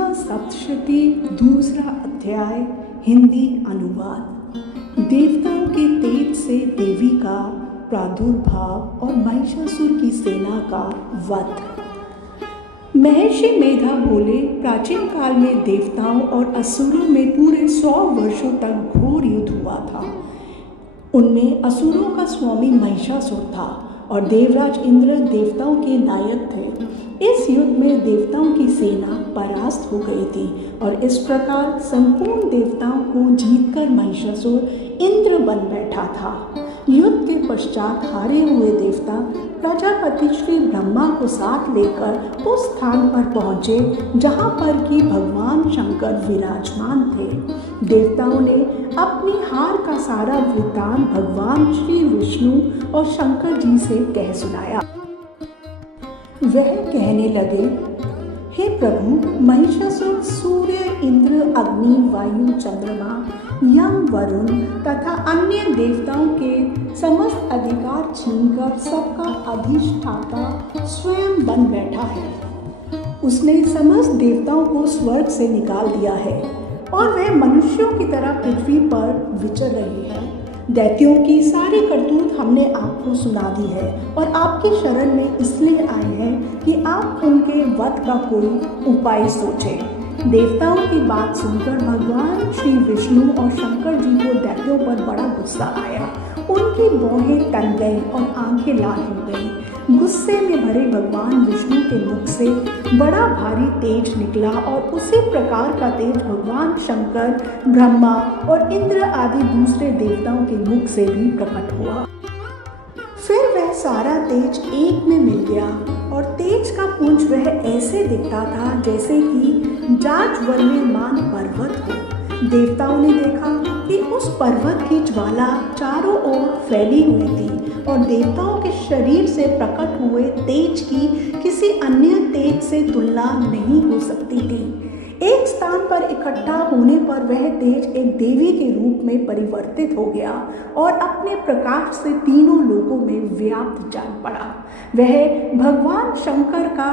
दुर्गा सप्तशती दूसरा अध्याय हिंदी अनुवाद। देवताओं के तेज से देवी का प्रादुर्भाव और महिषासुर की सेना का वध। महर्षि मेधा बोले, प्राचीन काल में देवताओं और असुरों में पूरे 100 वर्षों तक घोर युद्ध हुआ था। उनमें असुरों का स्वामी महिषासुर था और देवराज इंद्र देवताओं के नायक थे। इस युद्ध में देवताओं की सेना परास्त हो गई थी और इस प्रकार संपूर्ण देवताओं को जीतकर महिषासुर इंद्र बन बैठा था। युद्ध के पश्चात हारे हुए देवता प्रजापति श्री ब्रह्मा को साथ लेकर उस स्थान पर पहुँचे जहाँ पर कि भगवान शंकर विराजमान थे। देवताओं ने अपनी हार का सारा वृत्तांत भगवान श्री विष्णु और शंकर जी से कह सुनाया। वह कहने लगे, हे प्रभु, महिषासुर सूर्य, इंद्र, अग्नि, वायु, चंद्रमा, यम, वरुण तथा अन्य देवताओं के समस्त अधिकार छीनकर सबका अधिष्ठाता स्वयं बन बैठा है। उसने समस्त देवताओं को स्वर्ग से निकाल दिया है और वह मनुष्यों की तरह पृथ्वी पर विचर रहे हैं। दैत्यों की सारी करतूत हमने आपको सुना दी है और आपकी शरण में इसलिए आए हैं कि आप उनके वध का कोई उपाय सोचें। देवताओं की बात सुनकर भगवान श्री विष्णु और शंकर जी को दैत्यों पर बड़ा गुस्सा आया। उनकी भौहें तन गईं और आंखें लाल हो गईं। गुस्से में भरे भगवान विष्णु के मुख से बड़ा भारी तेज निकला और उसी प्रकार का तेज भगवान शंकर, ब्रह्मा और इंद्र आदि दूसरे देवताओं के मुख से भी प्रकट हुआ। फिर वह सारा तेज एक में मिल गया और तेज का पुंज वह ऐसे दिखता था जैसे कि जाज्वल्यमान पर्वत हो। देवताओं ने देखा कि उस पर्वत की ज्वाला चारों ओर फैली हुई थी और देवताओं के शरीर से प्रकट हुए तेज की किसी अन्य तेज से तुलना नहीं हो सकती थी। एक स्थान पर इकट्ठा होने पर वह तेज एक देवी के रूप में परिवर्तित हो गया और अपने प्रकाश से तीनों लोकों में व्याप्त जान पड़ा। वह भगवान शंकर का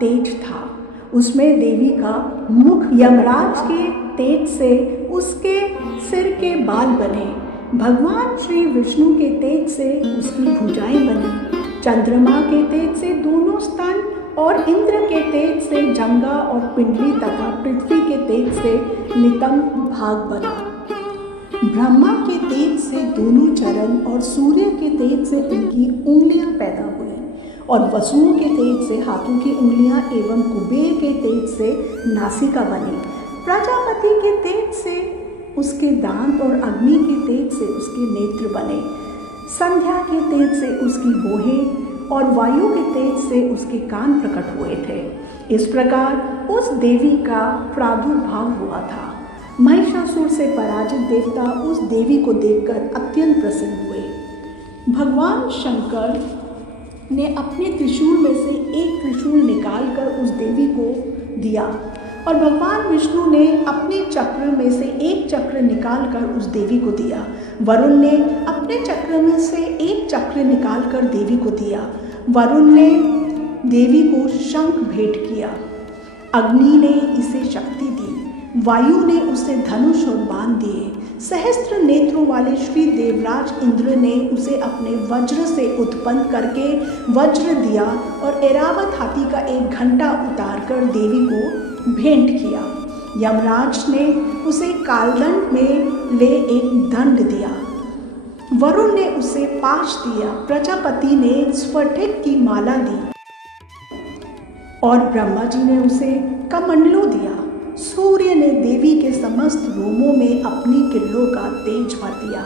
तेज था। उसमें देवी का मुख, यमराज के तेज से उसके सिर के बाल बने, भगवान श्री विष्णु के तेज से उसकी भुजाएं बनी, चंद्रमा के तेज से दोनों स्तन और इंद्र के तेज से जंघा और पिंडली तथा पृथ्वी के तेज से नितंब भाग बना। ब्रह्मा के तेज से दोनों चरण और सूर्य के तेज से उनकी उंगलियां पैदा हुई और वसुओं के तेज से हाथों की उंगलियां एवं कुबेर के तेज से नासिका बनी। प्रजापति के तेज से उसके दांत और अग्नि के तेज से उसके नेत्र बने। संध्या के तेज से उसकी भौहें और वायु के तेज से उसके कान प्रकट हुए थे। इस प्रकार उस देवी का प्रादुर्भाव हुआ था। महिषासुर से पराजित देवता उस देवी को देखकर अत्यंत प्रसन्न हुए। भगवान शंकर ने अपने त्रिशूल में से एक त्रिशूल निकालकर उस देवी को दिया और भगवान विष्णु ने अपने चक्र में से एक चक्र निकालकर उस देवी को दिया। वरुण ने अपने चक्र में से एक चक्र निकालकर देवी को दिया। वरुण ने देवी को शंख भेंट किया। अग्नि ने इसे शक्ति दी। वायु ने उसे धनुष और बाण दिए। सहस्त्र नेत्रों वाले श्री देवराज इंद्र ने उसे अपने वज्र से उत्पन्न करके वज्र दिया और ऐरावत हाथी का एक घंटा उतारकर देवी को भेंट किया। यमराज ने उसे कालदंड में ले एक दंड दिया। वरुण ने उसे पाश दिया। प्रजापति ने स्फटिक की माला दी और ब्रह्मा जी ने उसे कमंडलू दिया। सूर्य ने देवी के समस्त रोमों में अपनी किरणों का तेज भर दिया।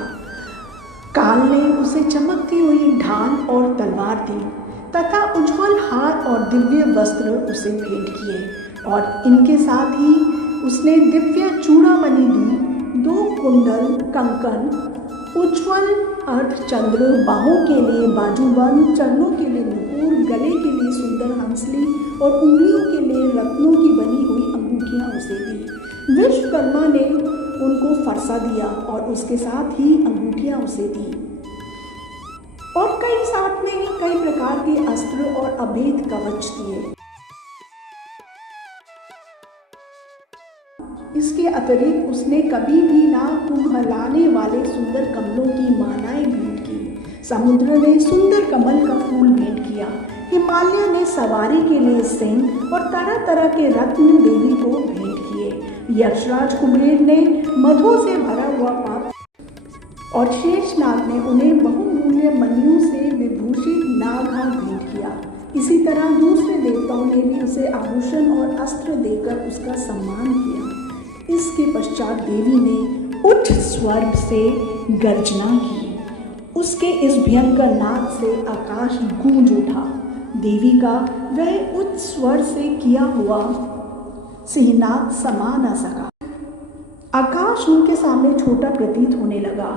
काल ने उसे चमकती हुई ढाल और तलवार दी तथा उज्ज्वल हार और दिव्य वस्त्र उसे भेंट किए और इनके साथ ही उसने दिव्य चूड़ामणि दी, 2 कुंडल, कंकन, उज्ज्वल अर्धचंद्र, बाहों के लिए बाजूबंद, चरणों के लिए मुकुर, गले के लिए सुंदर हंसली और उंगलियों के लिए रत्नों की बनी हुई अंगूठियां उसे दी। विश्वकर्मा ने उनको फरसा दिया और उसके साथ ही अंगूठियां उसे दी और कई साथ में ही कई प्रकार के अस्त्र और अभेद कवच दिए। इसके अतिरिक्त उसने कभी भी नाक कुम्हलाने वाले सुंदर कमलों की मालाएं भेंट की। समुद्र ने सुंदर कमल का फूल भेंट किया। हिमालय ने सवारी के लिए सिंह और तरह तरह के रत्न देवी को भेंट किए। यक्षराज कुबेर ने मधु से भरा हुआ पात्र और शेषनाग ने उन्हें बहुमूल्य मणियों से विभूषित नागहार भेंट किया। इसी तरह दूसरे देवताओं ने भी उसे आभूषण और अस्त्र देकर उसका सम्मान किया। इसके पश्चात देवी ने उच्च स्वर से गर्जना की। उसके इस भयंकर नाद से आकाश गूंज उठा। देवी का वह उच्च स्वर से किया हुआ सिंहनाद समा न सका। आकाश उनके सामने छोटा प्रतीत होने लगा।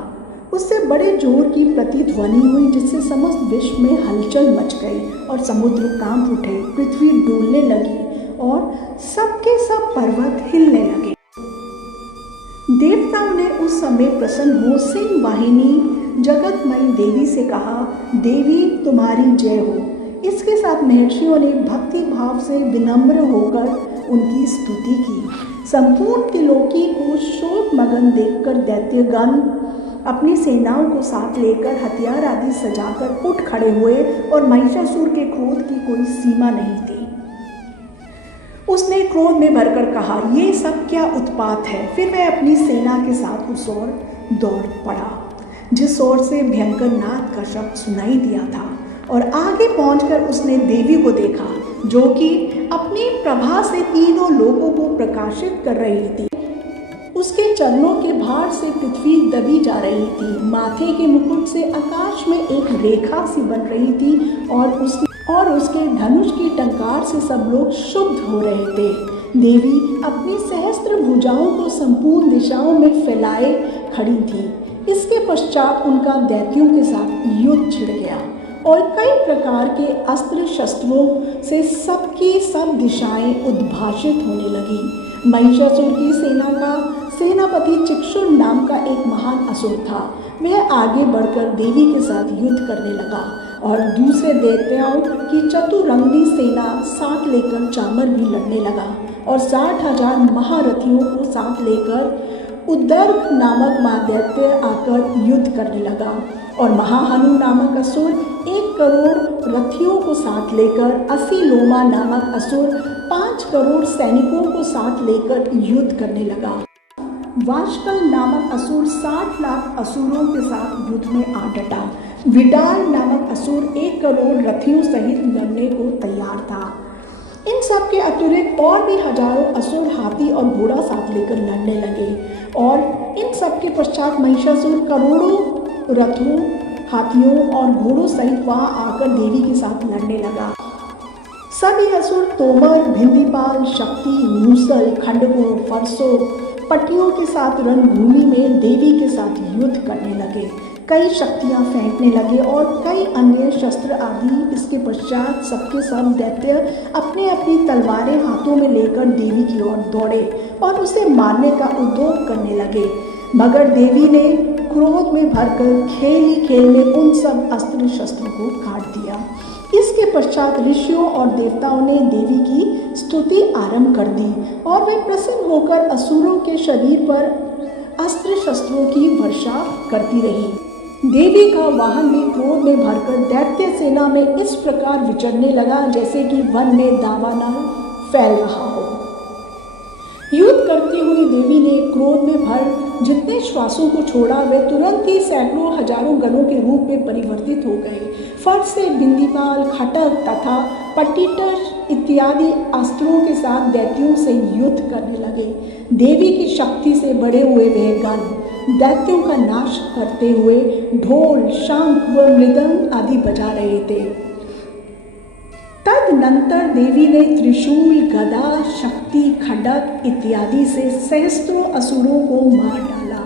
उससे बड़े जोर की प्रतिध्वनि हुई जिससे समस्त विश्व में हलचल मच गई और समुद्र कांप उठे, पृथ्वी डोलने लगी और सबके सब पर्वत हिलने लगे। देवताओं ने उस समय प्रसन्न हो सिंह वाहिनी जगतमयी देवी से कहा, देवी तुम्हारी जय हो। इसके साथ महर्षियों ने भक्ति भाव से विनम्र होकर उनकी स्तुति की। संपूर्ण त्रिलोकी को शोक मगन देखकर दैत्यगण अपनी सेनाओं को साथ लेकर हथियार आदि सजाकर उठ खड़े हुए और महिषासुर के क्रोध की कोई सीमा नहीं थी। उसने क्रोध में भरकर कहा, ये सब क्या उत्पात है। फिर वह अपनी सेना के साथ उस ओर दौड़ पड़ा जिस ओर से भयंकर नाद का शब्द सुनाई दिया था और आगे पहुंचकर उसने देवी को देखा जो कि अपनी प्रभा से तीनों लोगों को प्रकाशित कर रही थी। उसके चरणों के भार से पृथ्वी दबी जा रही थी। माथे के मुकुट से आकाश में एक रेखा सी बन रही थी और उसके धनुष की टंकार से सब लोग क्षुब्ध हो रहे थे। देवी अपनी सहस्त्र भुजाओं को संपूर्ण दिशाओं में फैलाए खड़ी थी। इसके पश्चात उनका दैत्यों के साथ युद्ध छिड़ गया और कई प्रकार के अस्त्र शस्त्रों से सबकी सब दिशाएं उद्भाषित होने लगी। महिषासुर की सेना का सेनापति चिक्षुर नाम का एक महान असुर था। वह आगे बढ़कर देवी के साथ युद्ध करने लगा और दूसरे देवताओं की चतुरंगी सेना साथ लेकर चामर भी लड़ने लगा और 60,000 महारथियों को साथ लेकर उद्दर्भ नामक महादैत्य आकर युद्ध करने लगा और महाहनु नामक असुर 1 करोड़ रथियों को साथ लेकर असीलोमा नामक असुर 5 करोड़ सैनिकों को साथ लेकर युद्ध करने लगा। वाशकल नामक असुर 60 लाख असुरों के साथ युद्ध में आ डटा। विडाल नामक असुर 1 करोड़ रथियों सहित लड़ने को तैयार था। इन सब के अतिरिक्त और भी हजारों असुर हाथी और घोड़ा साथ लेकर लड़ने लगे और इन सब के पश्चात महिषासुर करोड़ों रथों, हाथियों और घोड़ों सहित वहां आकर देवी के साथ लड़ने लगा। सभी असुर तोमर, भिंदीपाल, शक्ति, मूसल, खंडकों, फरसों, पटियों के साथ रणभूमि में देवी के साथ युद्ध करने लगे। कई शक्तियां फेंकने लगे और कई अन्य शस्त्र आदि। इसके पश्चात सबके सब दैत्य अपने अपनी तलवारें हाथों में लेकर देवी की ओर दौड़े और उसे मारने का उद्योग करने लगे। मगर देवी ने क्रोध में भरकर खेल ही खेल में उन सब अस्त्र शस्त्रों को काट दिया। इसके पश्चात ऋषियों और देवताओं ने देवी की स्तुति आरंभ कर दी और वे प्रसन्न होकर असुरों के शरीर पर अस्त्र शस्त्रों की वर्षा करती रही। देवी का वाहन भी क्रोध में भरकर दैत्य सेना में इस प्रकार विचरने लगा जैसे कि वन में दावानल फैल रहा हो। युद्ध करती हुई देवी ने क्रोध में भर जितने श्वासों को छोड़ा वे तुरंत ही सैकड़ों हजारों गणों के रूप में परिवर्तित हो गए। फट से बिंदीपाल, खटक तथा पट्टिटर इत्यादि अस्त्रों के साथ दैत्यों से युद्ध करने लगे। देवी की शक्ति से बड़े हुए वह गण दैत्यों का नाश करते हुए ढोल, शंख व मृदंग आदि बजा रहे थे। तदनंतर देवी ने त्रिशूल, गदा, शक्ति, खड्ग इत्यादि से सहस्त्रों असुरों को मार डाला।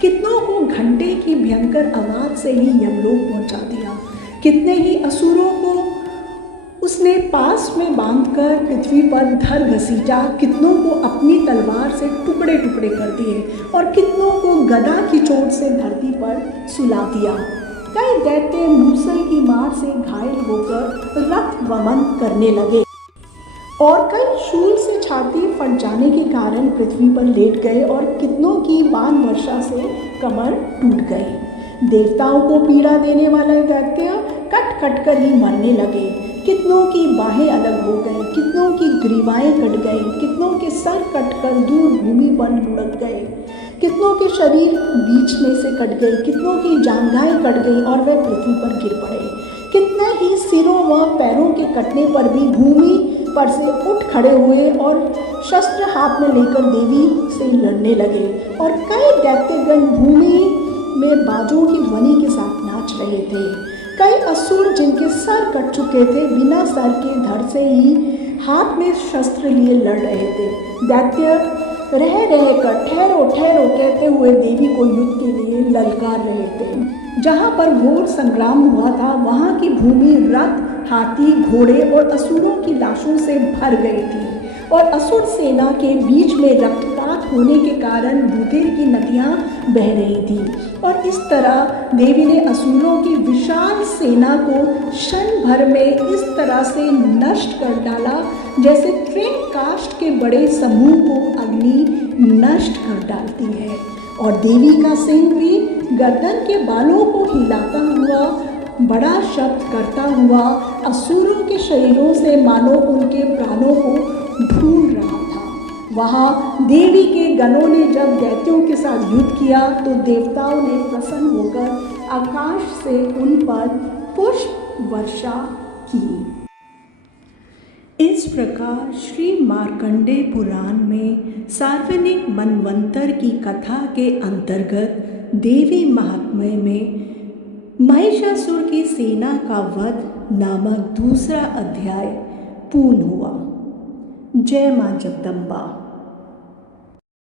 कितनों को घंटे की भयंकर आवाज से ही यमलोक पहुंचा दिया। कितने ही असुरों को उसने पास में बांधकर पृथ्वी पर धर घसीटा। कितनों को अपनी तलवार से टुकड़े टुकड़े कर दिए और कितनों को गदा की चोट से धरती पर सुला दिया। कई दैत्य मूसल की मार से घायल होकर रक्त वमन करने लगे और कई शूल से छाती फट जाने जाने के कारण पृथ्वी पर लेट गए और कितनों की बाण वर्षा से कमर टूट गई। देवताओं को पीड़ा देने वाले दैत्य कट कट कर ही मरने लगे। कितनों की बाहें अलग हो गई, कितनों की ग्रीवाएं कट गई, कितनों के सर कटकर दूर भूमि पर लुढ़क गए, कितनों के शरीर बीच में से कट गए, कितनों की जांघाएं कट गई और वे पृथ्वी पर गिर पड़े। कितने ही सिरों व पैरों के कटने पर भी भूमि पर से उठ खड़े हुए और शस्त्र हाथ में लेकर देवी से लड़ने लगे। और कई दैत्यगण भूमि में बाजों की ध्वनि के साथ नाच रहे थे। कई असुर जिनके सर कट चुके थे बिना सर के धड़ से ही हाथ में शस्त्र लिए लड़ रहे थे। दैत्य रह कर ठहरो ठहरो कहते हुए देवी को युद्ध के लिए ललकार रहे थे। जहाँ पर घोर संग्राम हुआ था वहाँ की भूमि रथ, हाथी, घोड़े और असुरों की लाशों से भर गई थी और असुर सेना के बीच में रक्तपात होने के कारण दूधेर की नदियाँ बह रही थी। और इस तरह देवी ने असुरों की विशाल सेना को क्षण भर में इस तरह से नष्ट कर डाला जैसे तृण काष्ठ के बड़े समूह को अग्नि नष्ट कर डालती है। और देवी का सिंह भी गर्दन के बालों को हिलाता हुआ बड़ा शब्द करता हुआ असुरों के शरीरों से मानो उनके प्राणों को ढूंढ रहा था। वहाँ देवी के गणों ने जब दैत्यों के साथ युद्ध किया तो देवताओं ने प्रसन्न होकर आकाश से उन पर पुष्प वर्षा की। इस प्रकार श्री मार्कंडेय पुराण में सार्वजनिक मनवंतर की कथा के अंतर्गत देवी महात्म्य में महिषासुर की सेना का वध नामक दूसरा अध्याय पूर्ण हुआ। जय मां जगदम्बा।